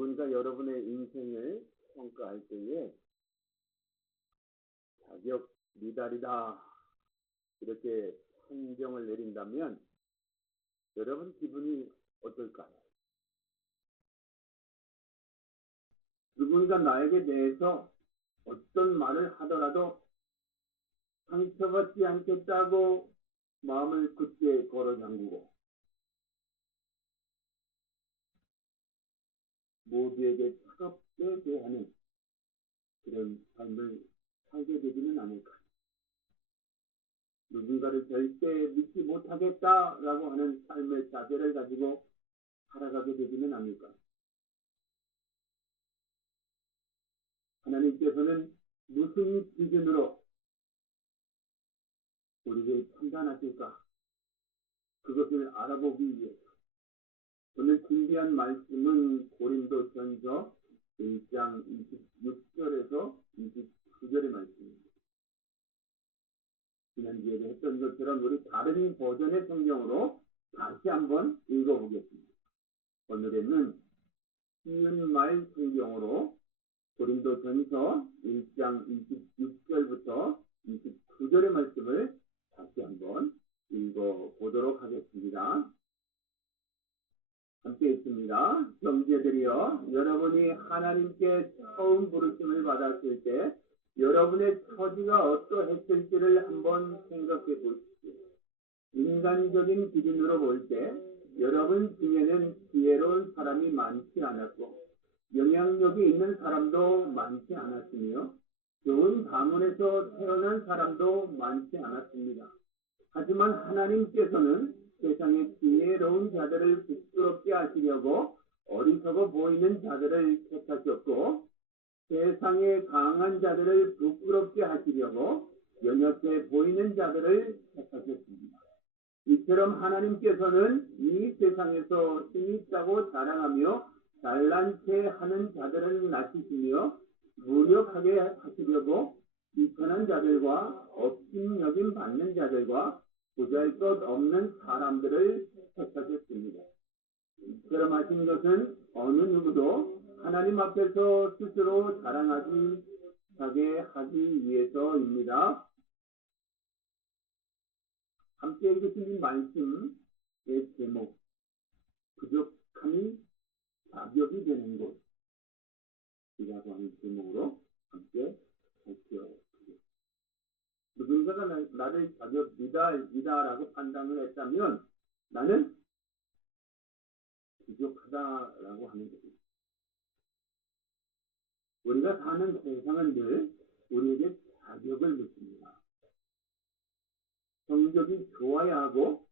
누군가 여러분의 인생을 평가할 때에 자격 미달이다 이렇게 판정을 내린다면 여러분 기분이 어떨까요? 누군가 나에게 대해서 어떤 말을 하더라도 상처받지 않겠다고 마음을 굳게 걸어 잠그고 모두에게 차갑게 대하는 그런 삶을 살게 되지는 않을까. 누군가를 절대 믿지 못하겠다라고 하는 삶의 자세를 가지고 살아가게 되지는 않을까. 하나님께서는 무슨 기준으로 우리를 판단하실까? 그것을 알아보기 위해서 오늘 준비한 말씀은 고린도전서 1장 26절에서 29절의 말씀입니다. 지난주에도 했던 것처럼 우리 다른 버전의 성경으로 다시 한번 읽어보겠습니다. 오늘에는 쉬운 말 성경으로 고린도전서 1장 26절부터 29절의 말씀을 다시 한번 읽어보도록 하겠습니다. 함께 읽습니다. 형제들이여, 여러분이 하나님께 처음 부르심을 받았을 때 여러분의 처지가 어떠했을지를 한번 생각해 보십시오. 인간적인 기준으로 볼 때 여러분 중에는 지혜로운 사람이 많지 않았고 영향력이 있는 사람도 많지 않았으며 좋은 가문에서 태어난 사람도 많지 않았습니다. 하지만 하나님께서는 세상의 지혜로운 자들을 부끄럽게 하시려고 어리석어 보이는 자들을 택하셨고 세상의 강한 자들을 부끄럽게 하시려고 연약해 보이는 자들을 택하셨습니다. 이처럼 하나님께서는 이 세상에서 힘이 있다고 자랑하며 잘난 체 하는 자들을 낮추시며 무력하게 하시려고 비천한 자들과 업신여김 받는 자들과 보잘것없는 사람들을 택하셨습니다. 이처럼 하신 것은 어느 누구도 하나님 앞에서 스스로 자랑하게 하기 위해서입니다. 함께 읽으신 이 말씀의 제목, 부족함이 자격이 되는 곳이라고 하는 제목으로 함께 살펴보겠습니다. 누군가가 나를 자격 미달이다라고 판단을 했다면 나는 부족하다라고 하는 것입니다. 우리가 사는 세상은 늘 우리에게 자격을 묻습니다. 성적이 좋아야 하고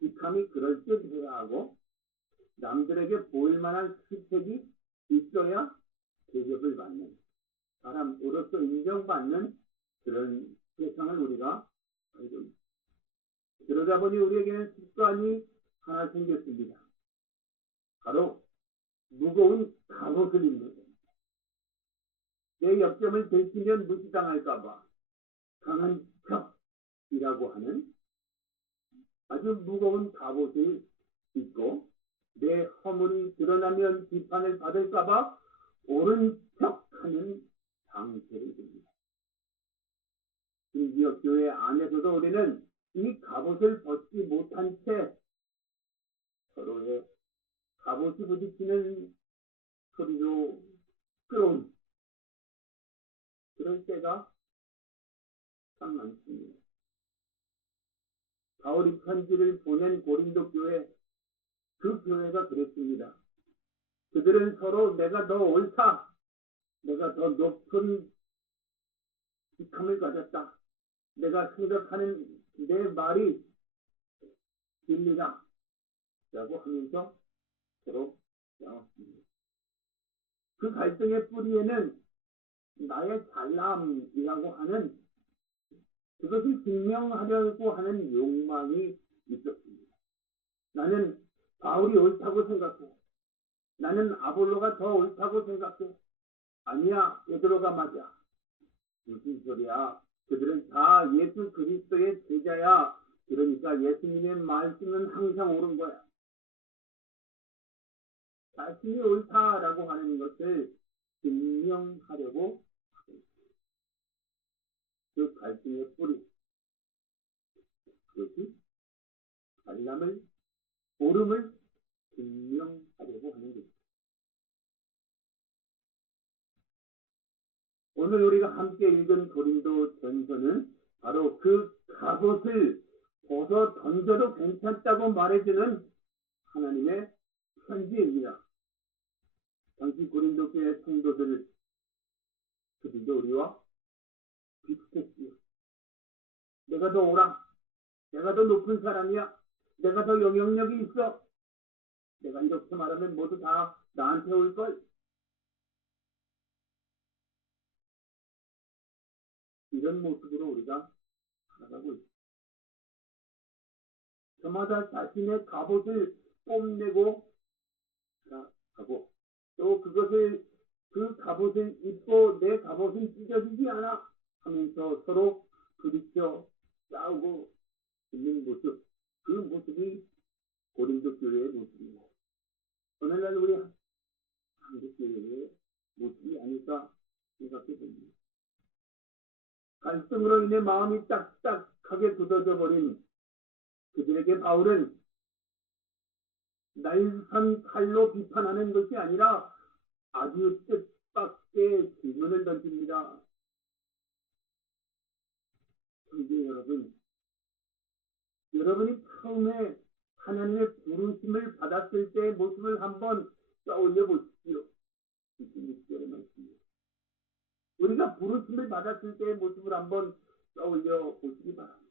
직함이 그럴듯해야 하고 남들에게 보일 만한 스펙이 있어야 대접을 받는 사람으로서 인정받는 그런 세상을 우리가 알고 있습니다. 그러다 보니 우리에게는 습관이 하나 생겼습니다. 바로 무거운 갑옷을 입는 겁니다. 내 약점을 들키면 무시당할까 봐 강한 척이라고 하는 아주 무거운 갑옷을 입고 내 허물이 드러나면 비판을 받을까 봐 옳은 척하는 장세를 줍니다. 심지어 교회 안에서도 우리는 이 갑옷을 벗지 못한 채 서로의 갑옷이 부딪히는 소리로 끌어온 그럴 때가 참 많습니다. 바울이 편지를 보낸 고린도 교회, 그 교회가 그랬습니다. 그들은 서로 내가 더 옳다, 내가 더 높은 직함을 가졌다, 내가 생각하는 내 말이 진리다 라고 하면서 서로 싸웠습니다. 그 갈등의 뿌리에는 나의 잘남이라고 하는 그것을 증명하려고 하는 욕망이 있었습니다. 나는 바울이 옳다고 생각해. 나는 아볼로가 더 옳다고 생각해. 아니야, 베드로가 맞아. 무슨 소리야. 그들은 다 예수 그리스도의 제자야. 그러니까 예수님의 말씀은 항상 옳은 거야. 자신이 옳다라고 짐승의 뿌리, 그것이 잘남을, 옳음을 증명하려고 하는 것입니다. 오늘 우리가 함께 읽은 고린도 전서는 바로 그 갑옷을 벗어 던져도 괜찮다고 말해주는 하나님의 편지입니다. 당시 고린도 교회 성도들, 그들도 우리와 비슷했지요. 내가 더 옳아. 내가 더 높은 사람이야. 내가 더 영향력이 있어. 내가 이렇게 말하면 모두 다 나한테 올걸. 이런 모습으로 우리가 살아가고 있습니다. 저마다 자신의 갑옷을 뽐내고 살아가고 또 그 갑옷을 입고 내 갑옷은 찢어지지 않아 하면서 서로 부딪혀 싸우고 있는 모습, 그 모습이 고린도 교회의 모습입니다. 오늘날 우리 한국 교회의 모습이 아닐까 생각해 봅니다. 갈등으로 인해 마음이 딱딱하게 굳어져 버린 그들에게 바울은 날선 칼로 비판하는 것이 아니라 아주 뜻밖의 질문을 던집니다. 형제 여러분, 여러분이 처음에 하나님의 부르심을 받았을 때의 모습을 한번 떠올려 보십시오. 26절의 말씀입니다. 우리가 부르심을 받았을 때의 모습을 한번 떠올려 보시기 바랍니다.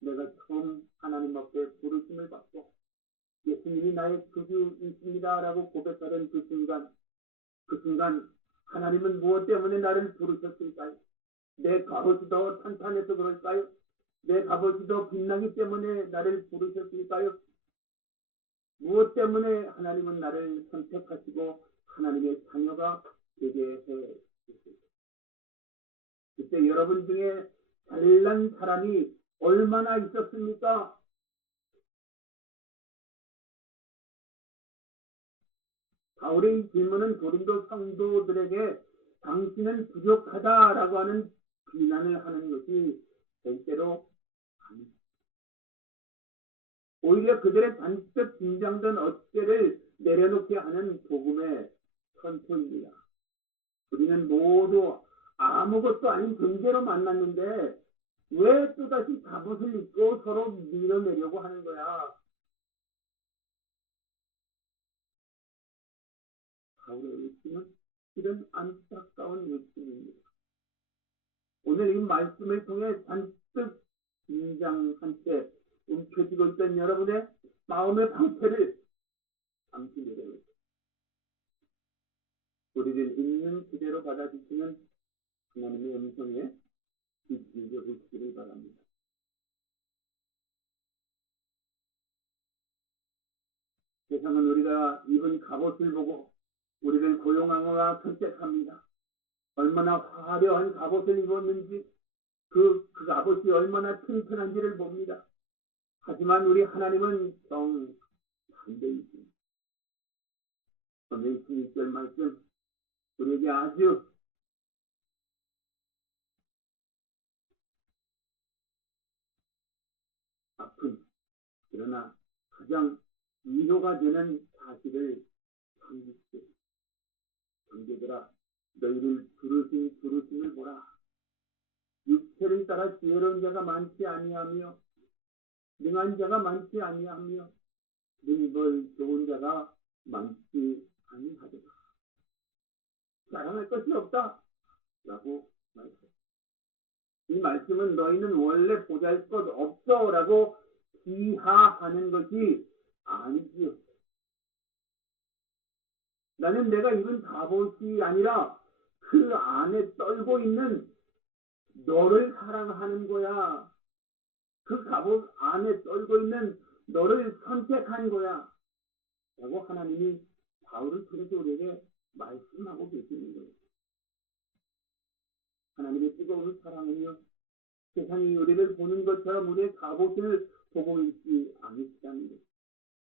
내가 처음 하나님 앞에 부르심을 받고 예수님이 나의 구주이십니다 라고 고백하던 그 순간 하나님은 무엇 때문에 나를 부르셨을까요? 내 갑옷이 더 탄탄해서 그럴까요? 내 갑옷이 더 빛나기 때문에 나를 부르셨을까요? 무엇 때문에 하나님은 나를 선택하시고 하나님의 자녀가 되게 해주셨을까요? 그때 여러분 중에 잘난 사람이 얼마나 있었습니까? 바울의 이 질문은 고린도 성도들에게 당신은 부족하다라고 하는 비난을 하는 것이 절대로 아닙니다. 오히려 그들의 잔뜩 긴장된 어깨를 내려놓게 하는 복음의 선포입니다. 우리는 모두 아무것도 아닌 존재로 만났는데 왜 또다시 갑옷을 입고 서로 밀어내려고 하는 거야? 바울의 외침은 이런 안타까운 외침입니다. 오늘 이 말씀을 통해 잔뜩 긴장한 채 움켜쥐고 있던 여러분의 마음의 방패를 잠시 내려놓고 우리를 있는 그대로 받아주시는 하나님의 음성에 귀 기울여 보시기를 바랍니다. 세상은 우리가 입은 갑옷을 보고 우리를 고용하거나 선택합니다. 얼마나 화려한 갑옷을 입었는지 그 갑옷이 얼마나 튼튼한지를 봅니다. 하지만 우리 하나님은 정반대이십니다. 오늘 26절 말씀 우리에게 아주 아픈 그러나 가장 위로가 되는 사실을 상기시켜 형제들아 너희를 부르신 부르심을 보라. 육체를 따라 지혜로운 자가 많지 아니하며 능한 자가 많지 아니하며 능벌 좋은 자가 많지 아니하더라. 자랑할 것이 없다 라고 말했습니다. 이 말씀은 너희는 원래 보잘것 없어 라고 비하하는 것이 아니지요. 나는 내가 입은 갑옷이 아니라 그 안에 떨고 있는 너를 사랑하는 거야. 그 갑옷 안에 떨고 있는 너를 선택한 거야. 라고 하나님이 바울을 통해서 우리에게 말씀하고 계시는 거예요. 하나님의 뜨거운 사랑은요. 세상이 우리를 보는 것처럼 우리의 갑옷을 보고 있지 않으시다는 것.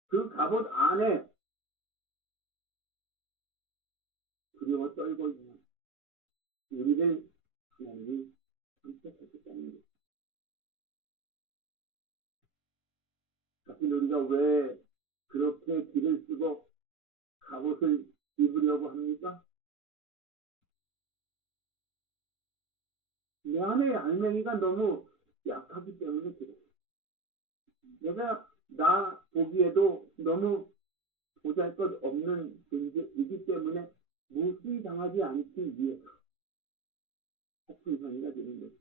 그 갑옷 안에 두려워 떨고 있는 우리를 하나님이 선택하셨다는 것. 사실 우리가 왜 그렇게 길을 쓰고 갑옷을 입으려고 합니까? 내 안에 알맹이가 너무 약하기 때문에 그래요. 내가 나 보기에도 너무 보잘것없는 존재이기 때문에 무시당하지 않기 위해서 사춘성이가 되는 거죠.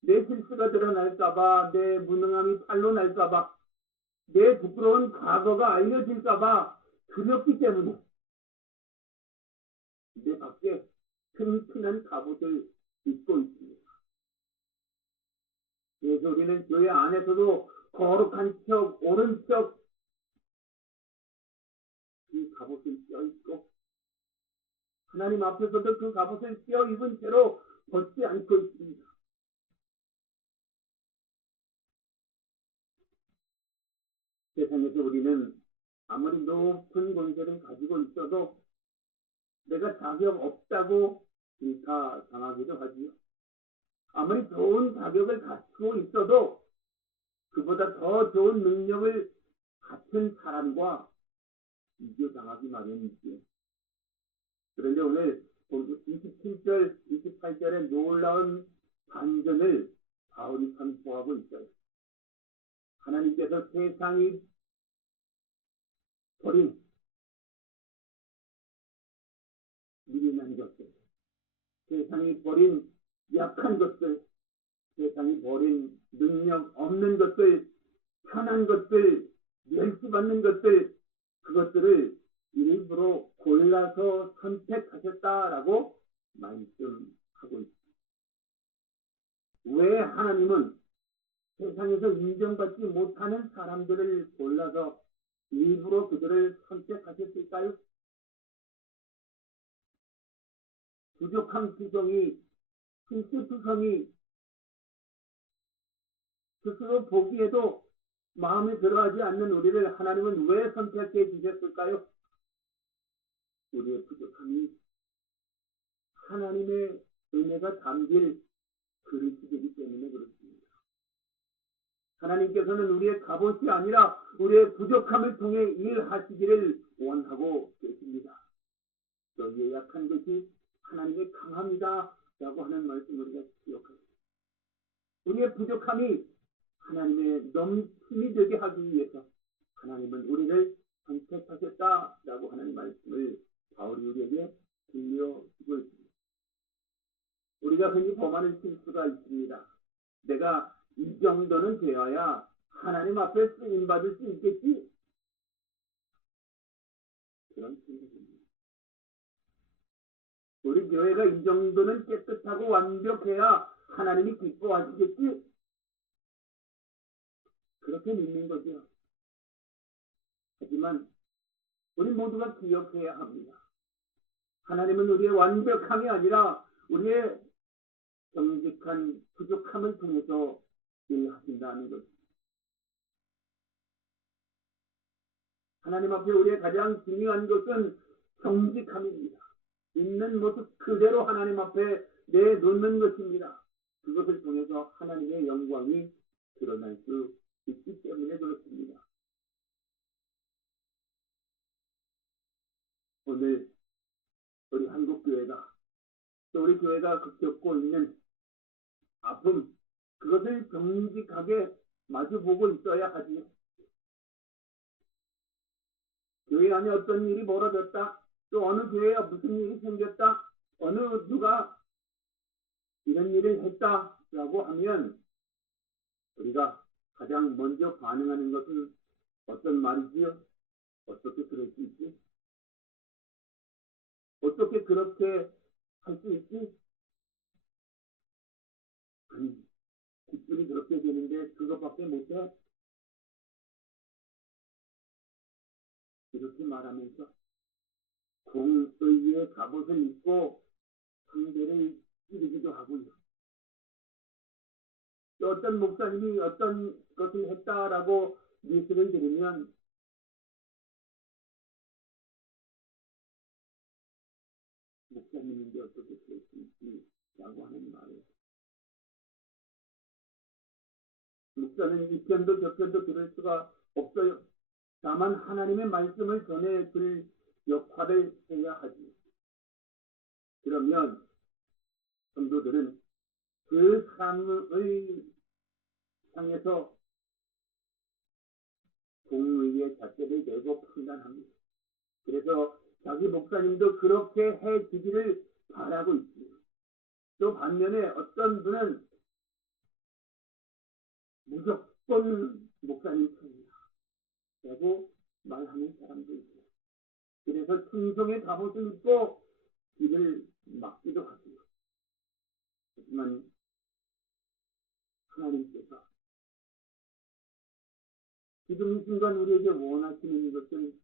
내 실수가 드러날까봐, 내 무능함이 팔로 날까봐, 내 부끄러운 과거가 알려질까봐 두렵기 때문에 내 밖에 튼튼한 갑옷을 입고 있습니다. 그래서 우리는 교회 안에서도 거룩한 척, 옳은 척, 그 갑옷을 껴입고 하나님 앞에서도 그 갑옷을 껴입은 채로 벗지 않고 있습니다. 세상에서 우리는 아무리 높은 권세를 가지고 있어도 내가 자격 없다고 질타당하기도 하지요. 아무리 좋은 자격을 갖추고 있어도 그보다 더 좋은 능력을 갖춘 사람과 비교당하기 마련이지요. 그런데 오늘 27절, 28절의 놀라운 반전을 바울이 선포하고 있어요. 하나님께서 세상이 버린 미련한 것들, 세상이 버린 약한 것들, 세상이 버린 능력 없는 것들, 편한 것들, 멸시받는 것들, 그것들을 일부러 골라서 선택하셨다라고 말씀하고 있습니다. 왜 하나님은 세상에서 인정받지 못하는 사람들을 골라서 일부러 그들을 선택하셨을까요? 부족한 투성이, 실수투성이, 스스로 보기에도 마음에 들어하지 않는 우리를 하나님은 왜 선택해 주셨을까요? 우리의 부족함이 하나님의 은혜가 담길 그릇이 되기 때문에 그렇습니다. 하나님께서는 우리의 갑옷이 아니라 우리의 부족함을 통해 일하시기를 원하고 계십니다. 너희의 약한 것이 하나님의 강함이다 라고 하는 말씀을 우리가 기억합니다. 우리의 부족함이 하나님의 넘침이 되게 하기 위해서 하나님은 우리를 선택하셨다라고 하는 말씀을 바울이 우리에게 들려주고 있습니다. 우리가 흔히 범하는 실수가 있습니다. 내가 이 정도는 되어야 하나님 앞에 쓰임받을 수 있겠지? 그런 생각입니다. 우리 교회가 이 정도는 깨끗하고 완벽해야 하나님이 기뻐하시겠지? 그렇게 믿는 거죠. 하지만 우리 모두가 기억해야 합니다. 하나님은 우리의 완벽함이 아니라 우리의 정직한 부족함을 통해서 일하신다는 것. 하나님 앞에 우리의 가장 중요한 것은 정직함입니다. 있는 모습 그대로 하나님 앞에 내놓는 것입니다. 그것을 통해서 하나님의 영광이 드러날 수 있기 때문에 그렇습니다. 오늘 우리 한국교회가 또 우리 교회가 겪고 있는 아픔, 그것을 정직하게 마주보고 있어야 하지요. 교회 안에 어떤 일이 벌어졌다, 또 어느 교회에 무슨 일이 생겼다, 어느 누가 이런 일을 했다라고 하면 우리가 가장 먼저 반응하는 것은 어떤 말이지요? 어떻게 그럴 수 있지? 어떻게 그렇게 할 수 있지? 아니, 뒷줄이 그렇게 되는데 그것밖에 못해? 이렇게 말하면서 공의의 갑옷을 입고 상대를 찌르기도 하고요. 또 어떤 목사님이 어떤 것을 했다라고 뉴스를 들으면 자민인데 어떻게 그럴 수 있지라고 하는 말이에요. 목사는 이 편도 저 편도 들을 수가 없어요. 다만 하나님의 말씀을 전해줄 역할을 해야 하지. 그러면 성도들은 그 사람을 향해서 공의의 잣대를 내고 판단합니다. 그래서 자기 목사님도 그렇게 해주기를 바라고 있습니다. 또 반면에 어떤 분은 무조건 목사님 편이야 라고 말하는 사람도 있어요. 그래서 충성의 갑옷을 입고 길을 막기도 하죠. 하지만 하나님께서 지금 이 순간 우리에게 원하시는 것은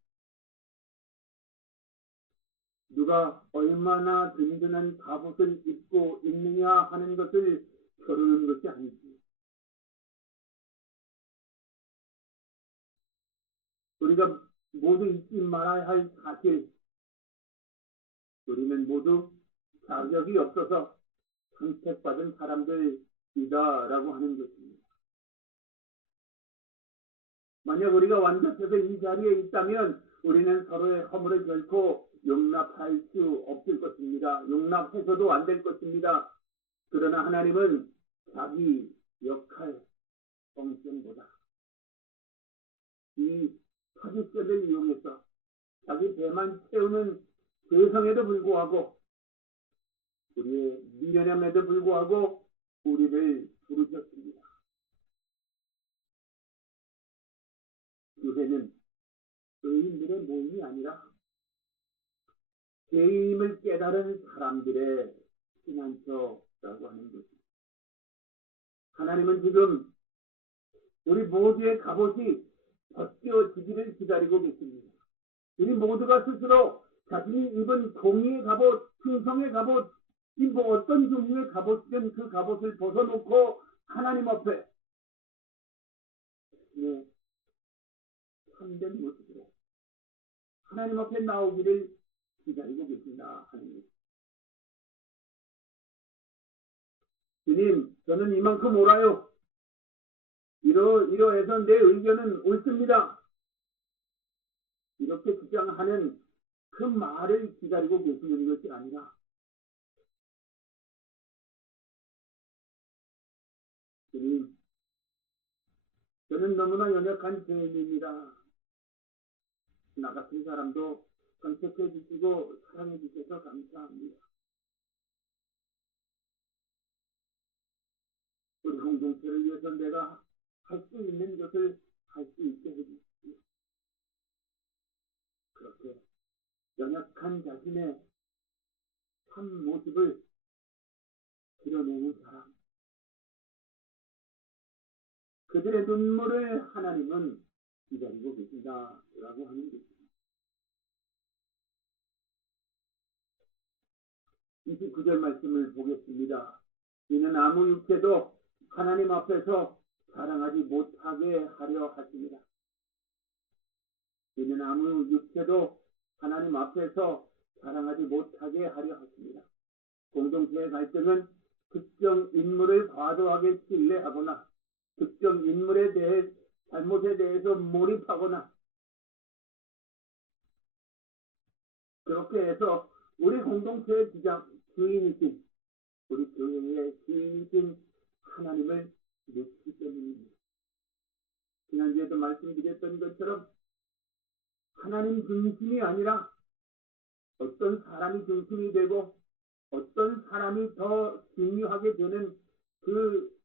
누가 얼마나 든든한 갑옷을 입고 있느냐 하는 것을 겨루는 것이 아니지. 우리가 모두 잊지 말아야 할 사실, 우리는 모두 자격이 없어서 선택받은 사람들이다라고 하는 것입니다. 만약 우리가 완벽해서 이 자리에 있다면 우리는 서로의 허물을 결코 용납할 수 없을 것입니다. 용납해서도 안 될 것입니다. 그러나 하나님은 자기 역할 성격보다 이 포지션을 이용해서 자기 배만 채우는 죄성에도 불구하고 우리의 미련함에도 불구하고 우리를 부르셨습니다. 교회는 의인들의 모임이 아니라 죄임을 깨달은 사람들의 피난처라고 하는 것입니다. 하나님은 지금 우리 모두의 갑옷이 벗겨지기를 기다리고 계십니다. 우리 모두가 스스로 자신이 입은 공의의 갑옷, 충성의 갑옷, 이 뭐 어떤 종류의 갑옷이든 그 갑옷을 벗어놓고 하나님 앞에 참된 모습으로 하나님 앞에 나오기를 기다리고 계신다 하는 것입니다. 주님, 저는 이만큼 옳아요. 이러해서 내 의견은 옳습니다. 이렇게 주장하는 그 말을 기다리고 계시는 것이 아니라 주님, 저는 너무나 연약한 죄인입니다. 나 같은 사람도 선택해 주시고 사랑해 주셔서 감사합니다. 우리 공동체를 위해서 내가 할 수 있는 것을 할 수 있게 해주십시오. 그렇게 연약한 자신의 참 모습을 드러내는 사람, 그들의 눈물을 하나님은 기다리고 계신다라고 하는 것입니다. 29절 말씀을 보겠습니다. 이는 아무 육체도 하나님 앞에서 자랑하지 못하게 하려 하십니다. 이는 아무 육체도 하나님 앞에서 자랑하지 못하게 하려 하십니다. 공동체의 갈등은 특정 인물을 과도하게 신뢰하거나 특정 인물에 대해 잘못에 대해서 몰입하거나 그렇게 해서 우리 공동체의 주인이신 우리 교회의 주인이신 하나님을 놓치기 때문입니다. 지난주에도 말씀드렸던 것처럼 하나님 중심이 아니라 어떤 사람이 중심이 되고 어떤 사람이 더 중요하게 되는 그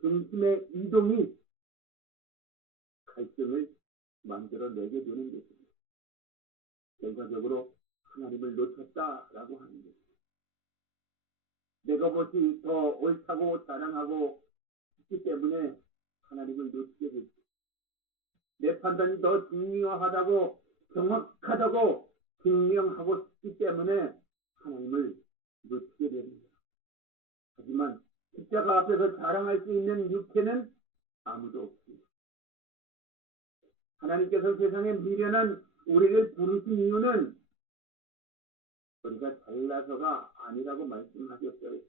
중심의 이동이 갈등을 만들어내게 되는 것입니다. 결과적으로 하나님을 놓쳤다라고 하는 것입니다. 내 것이 더 옳다고 자랑하고 있기 때문에 하나님을 놓치게 됩니다. 내 판단이 더 중요하다고 정확하다고 증명하고 싶기 때문에 하나님을 놓치게 됩니다. 하지만 십자가 앞에서 자랑할 수 있는 육체는 아무도 없습니다. 하나님께서 세상에 미련한 우리를 부르신 이유는 우리가 잘나서가 아니라고 말씀하셨어요.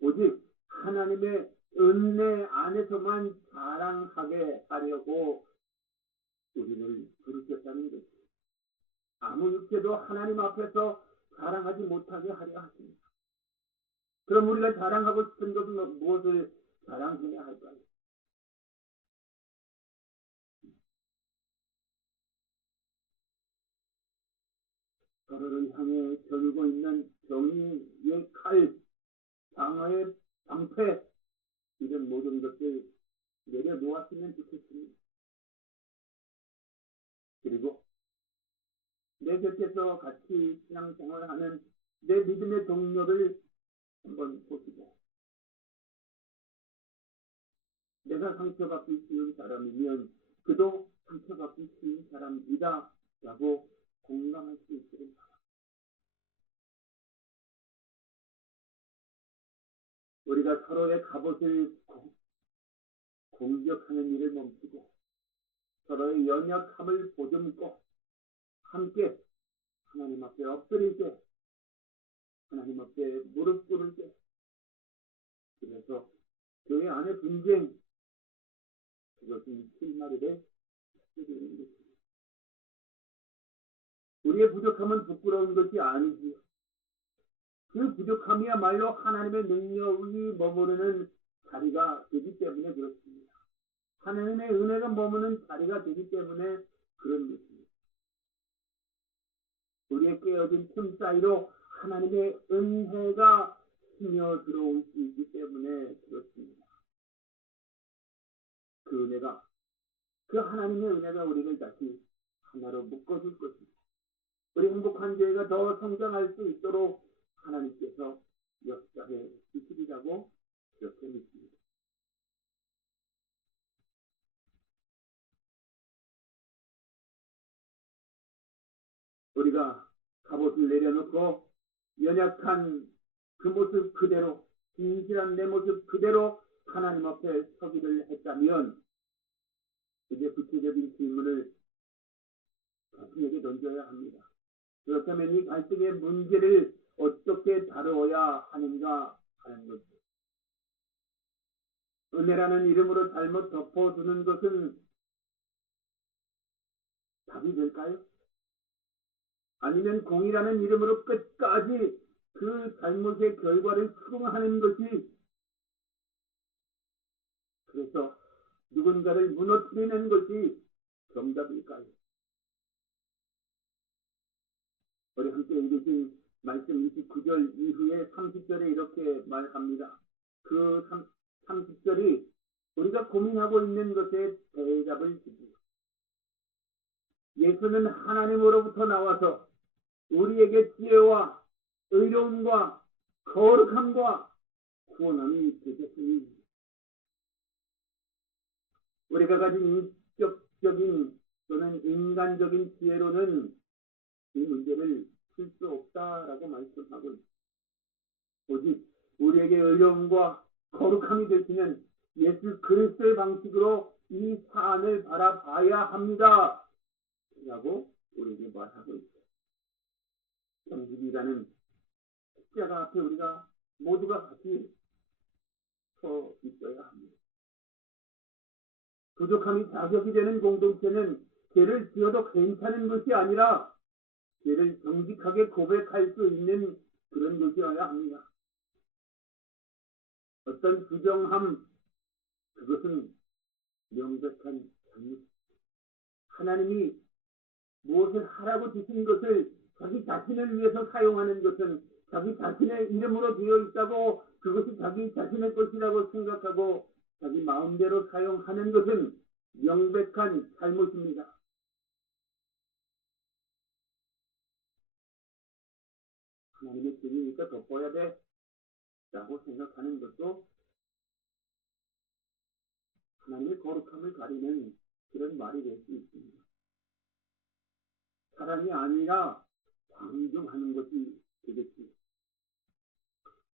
오직 하나님의 은혜 안에서만 자랑하게 하려고 우리를 부르셨다는 것이죠. 아무 육체도 하나님 앞에서 자랑하지 못하게 하려 하십니다. 그럼 우리가 자랑하고 싶은 것은 무엇을 자랑해야 할까요? 서로를 향해 겨누고 있는 정의의 칼, 방어의 방패, 이런 모든 것들 내려놓았으면 좋겠습니다. 그리고 내 곁에서 같이 신앙생활하는 내 믿음의 동료를 한번 보시고, 내가 상처받기 쉬운 사람이면 그도 상처받기 쉬운 사람이다 라고 공감할 수 있기를 바랍니다. 우리가 서로의 갑옷을 공격하는 일을 멈추고 서로의 연약함을 보듬고 함께 하나님 앞에 엎드릴 때, 하나님 앞에 무릎 꿇을 때, 그래서 교회 안의 분쟁, 그것은 실마리를 되는 것입니다. 우리의 부족함은 부끄러운 것이 아니지요. 그 부족함이야말로 하나님의 능력이 머무르는 자리가 되기 때문에 그렇습니다. 하나님의 은혜가 머무는 자리가 되기 때문에 그런 것입니다. 우리의 깨어진 틈 사이로 하나님의 은혜가 스며 들어올 수 있기 때문에 그렇습니다. 그 은혜가, 그 하나님의 은혜가 우리를 다시 하나로 묶어줄 것입니다. 우리 행복한 교회가 더 성장할 수 있도록 하나님께서 역사해 주시리라고 그렇게 믿습니다. 우리가 갑옷을 내려놓고 연약한 그 모습 그대로, 진실한 내 모습 그대로 하나님 앞에 서기를 했다면 이제 구체적인 질문을 자신에게 던져야 합니다. 그렇다면 이 갈등의 문제를 어떻게 다루어야 하는가 하는 것. 은혜라는 이름으로 잘못 덮어두는 것은 답이 될까요? 아니면 공이라는 이름으로 끝까지 그 잘못의 결과를 수긍하는 것이, 그래서 누군가를 무너뜨리는 것이 정답일까요? 우리 함께 읽으신 말씀 29절 이후에 30절에 이렇게 말합니다. 그 30절이 우리가 고민하고 있는 것에 대답을 주지요. 예수는 하나님으로부터 나와서 우리에게 지혜와 의로움과 거룩함과 구원함이 되셨으니, 우리가 가진 인격적인 또는 인간적인 지혜로는 이 문제를 풀 수 없다라고 말씀하고 있습니다. 오직 우리에게 의로움과 거룩함이 되시는 예수 그리스도의 방식으로 이 사안을 바라봐야 합니다 라고 우리에게 말하고 있어요. 정직이라는 십자가 앞에 우리가 모두가 같이 서 있어야 합니다. 부족함이 자격이 되는 공동체는 죄를 지어도 괜찮은 것이 아니라 죄를 정직하게 고백할 수 있는 그런 것이어야 합니다. 어떤 부정함, 그것은 명백한 잘못. 하나님이 무엇을 하라고 주신 것을 자기 자신을 위해서 사용하는 것은 자기 자신의 이름으로 되어 있다고 그것이 자기 자신의 것이라고 생각하고 자기 마음대로 사용하는 것은 명백한 잘못입니다. 하나님의 죄니까 덮어야 돼 라고 생각하는 것도 하나님의 거룩함을 가리는 그런 말이 될 수 있습니다. 사랑이 아니라 방종하는 것이 되겠지.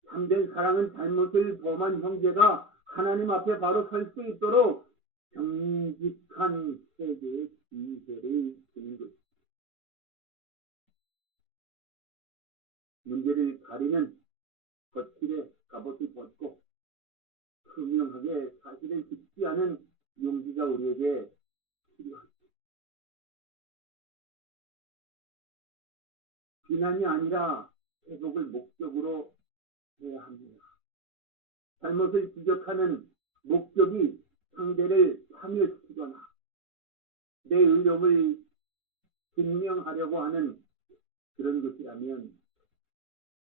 참된 사랑은 잘못을 범한 형제가 하나님 앞에 바로 설 수 있도록 정직한 세계의 지혜를 주는 것입니다. 문제를 가리는 거칠의 갑옷을 벗고 투명하게 사실을 짚지 않은 용기가 우리에게 필요합니다. 비난이 아니라 회복을 목적으로 해야 합니다. 잘못을 지적하는 목적이 상대를 파멸시키거나 내 의로움을 증명하려고 하는 그런 것이라면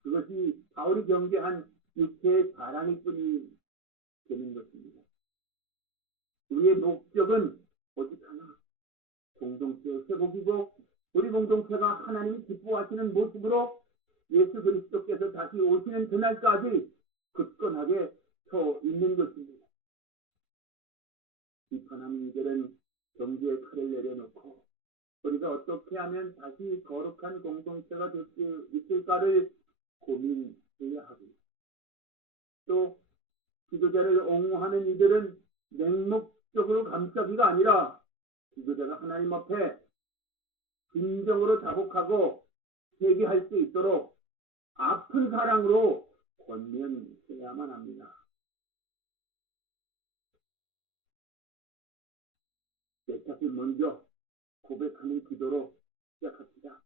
그것이 바울이 경계한 육체의 자랑일 뿐이 되는 것입니다. 우리의 목적은 오직 하나, 공동체의 회복이고 우리 공동체가 하나님이 기뻐하시는 모습으로 예수 그리스도께서 다시 오시는 그날까지 굳건하게 서 있는 것입니다. 비판하는 이들은 경주의 칼을 내려놓고 우리가 어떻게 하면 다시 거룩한 공동체가 될 수 있을까를 고민해야 하고 또 지도자를 옹호하는 이들은 맹목적으로 감싸기가 아니라 지도자가 하나님 앞에 진정으로 자복하고 회개할 수 있도록 아픈 사랑으로 권면해야만 합니다. 내 탓을 먼저 고백하는 기도로 시작합시다.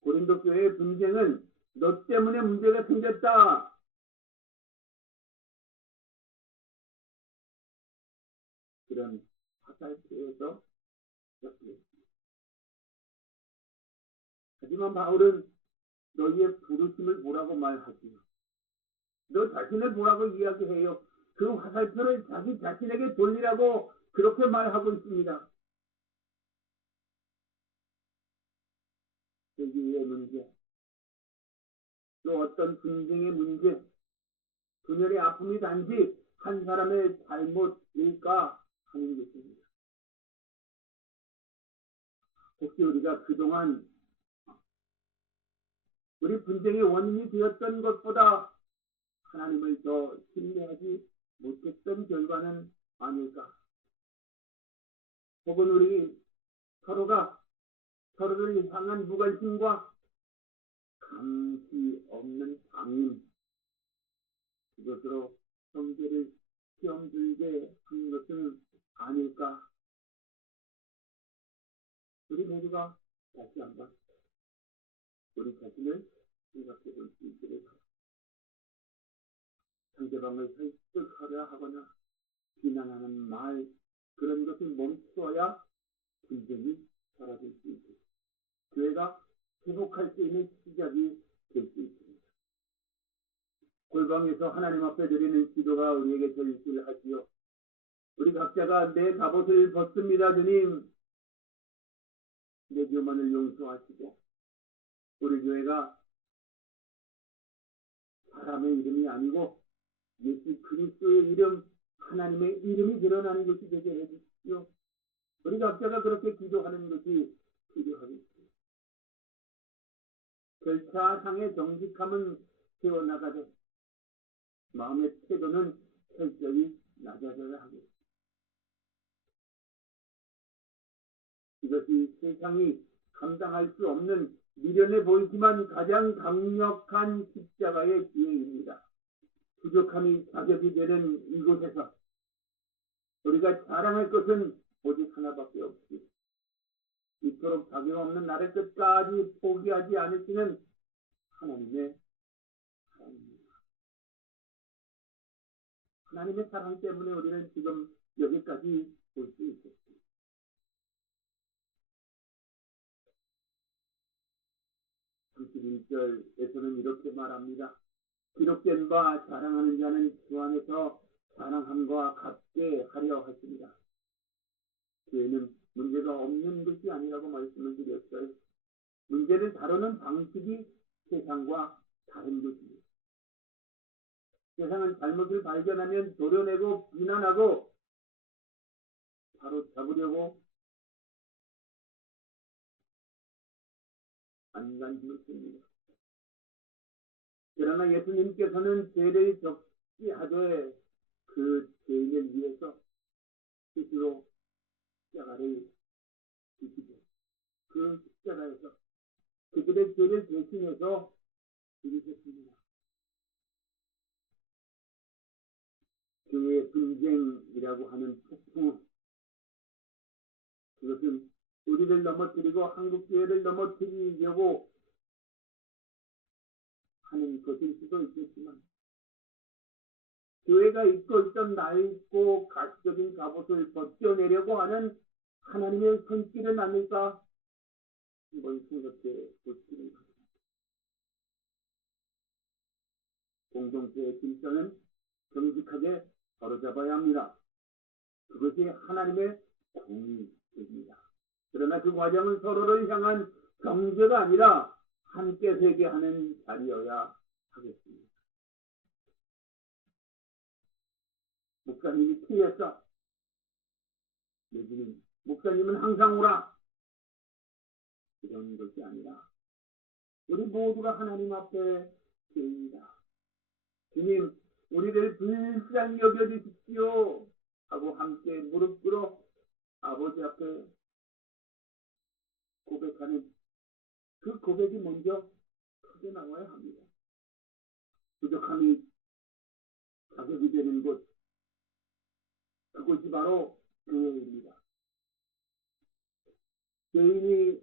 고린도 교회의 분쟁은 너 때문에 문제가 생겼다. 그런 화살표에서 시작했습니다. 하지만 바울은 너희의 부르심을 보라고 말하지요. 너 자신을 보라고 이야기해요. 그 화살표를 자기 자신에게 돌리라고 그렇게 말하고 있습니다. 세계의 문제, 또 어떤 분쟁의 문제, 분열의 아픔이 단지 한 사람의 잘못일까 하는 것입니다. 혹시 우리가 그동안 우리 분쟁의 원인이 되었던 것보다 하나님을 더 신뢰하지 못했던 결과는 아닐까? 혹은 우리 서로가 서로를 향한 무관심과 감시 없는 방임, 그것으로 형제를 시험 들게 한 것은 아닐까? 우리 모두가 다시 한번 우리 자신을 생각해 볼 수 있기를 바랍니다. 상대방을 설득하려 하거나 비난하는 말, 그런 것을 멈추어야 분쟁이 사라질 수 있고 교회가 회복할 수 있는 시작이 될 수 있습니다. 골방에서 하나님 앞에 드리는 기도가 우리에게 절실하지요. 우리 각자가 내 갑옷을 벗습니다. 주님, 내 교만을 용서하시고 우리 교회가 사람의 이름이 아니고 예수 그리스도의 이름, 하나님의 이름이 드러나는 것이 되게 해주십시오. 우리 각자가 그렇게 기도하는 것이 필요하겠습니다. 절차상의 정직함은 세워나가되 마음의 태도는 철저히 낮아져야 하겠습니다. 이것이 세상이 감당할 수 없는 미련해 보이지만 가장 강력한 십자가의 기회입니다. 부족함이 자격이 되는 이곳에서 우리가 자랑할 것은 오직 하나밖에 없지. 이토록 자격 없는 나를 끝까지 포기하지 않으시는 하나님의 사랑입니다. 하나님의 사랑 때문에 우리는 지금 여기까지 올 수 있었습니다. 31절에서는 이렇게 말합니다. 기록된 바 자랑하는 자는 주 안에서 자랑함과 같게 하려 하십니다. 교회는 문제가 없는 것이 아니라고 말씀을 드렸어요. 문제를 다루는 방식이 세상과 다른 것입니다. 세상은 잘못을 발견하면 도려내고 비난하고 바로 잡으려고 안간힘을 씁니다. 그러나 예수님께서는 죄를 적시하되 그 죄인을 위해서 스스로 십자가를 지시고 그 십자가에서 그들의 죄를 대신해서 죽이셨습니다. 교회 분쟁이라고 하는 폭풍, 그것은 우리를 넘어뜨리고 한국교회를 넘어뜨리려고 하는 것일 수도 있겠지만 교회가 입고 있던 낡고 가시적인 갑옷을 벗겨내려고 하는 하나님의 손길은 아닐까 한번 생각해 보시기를 바랍니다. 공동체의 질서는 정직하게 바로잡아야 합니다. 그것이 하나님의 공의입니다. 그러나 그 과정은 서로를 향한 경제가 아니라 함께 회개하는 자리여야 하겠습니다. 목사님이 틀렸어. 내지는 목사님은 항상 오라. 이런 것이 아니라 우리 모두가 하나님 앞에 죄인이다. 주님, 우리를 불쌍히 여겨주십시오. 하고 함께 무릎 꿇어 아버지 앞에 고백하는 그 고백이 먼저 터져 나와야 합니다. 부족함이 자격이 되는 곳, 그곳이 바로 교회입니다. 죄인이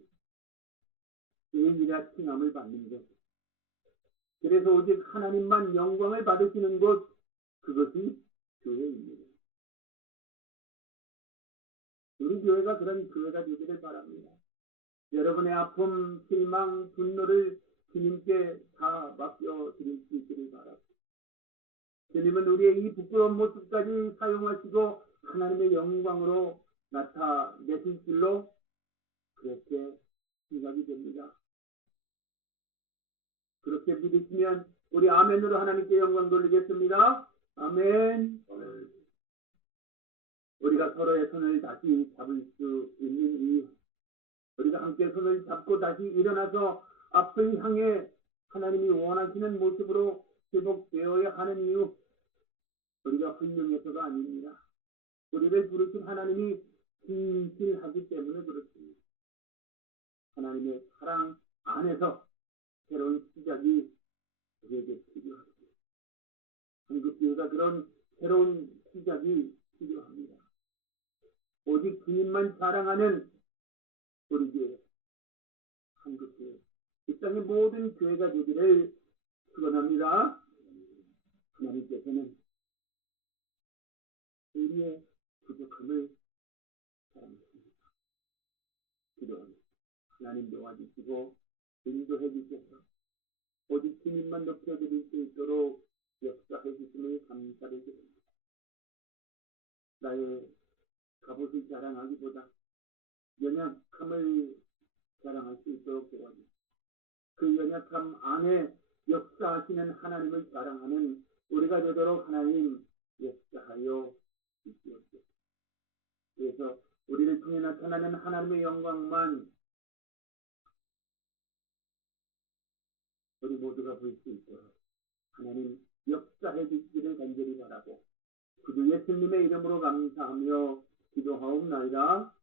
죄인이라 칭함을 받는 곳, 그래서 오직 하나님만 영광을 받으시는 곳, 그것이 교회입니다. 우리 교회가 그런 교회가 되기를 바랍니다. 여러분의 아픔, 실망, 분노를 주님께 다 맡겨드릴 수 있기를 바랍니다. 주님은 우리의 이 부끄러운 모습까지 사용하시고 하나님의 영광으로 나타내실 줄로 그렇게 생각이 됩니다. 그렇게 믿으시면 우리 아멘으로 하나님께 영광 돌리겠습니다. 아멘. 우리가 서로의 손을 다시 잡을 수 있는 이유, 우리가 함께 손을 잡고 다시 일어나서 앞을 향해 하나님이 원하시는 모습으로 회복되어야 하는 이유, 우리가 훌륭해서가 아닙니다. 우리를 부르신 하나님이 진실하기 때문에 그렇습니다. 하나님의 사랑 안에서 새로운 시작이 우리에게 필요합니다. 한국교회가 그런 새로운 시작이 필요합니다. 오직 주님만 자랑하는 우리 교회, 한국교회, 이 땅의 모든 교회가 되기를 축원합니다. 하나님께서는 우리의 부족함을 사랑하십니다. 기도합니다. 하나님 도와주시고 인도해 주셔서 오직 주님만 높여드릴 수 있도록 역사해 주심을 감사를 드립니다. 나의 갑옷을 자랑하기보다 연약함을 자랑할 수 있도록 도와주시고 그 연약함 안에 역사하시는 하나님을 자랑하는 우리가 되도록 하나님 역사하여 주시옵소서. 그래서 우리를 통해 나타나는 하나님의 영광만 우리 모두가 볼 수 있도록 하나님 역사해 주시기를 간절히 바라고 구주 예수님의 이름으로 감사하며 기도하옵나이다.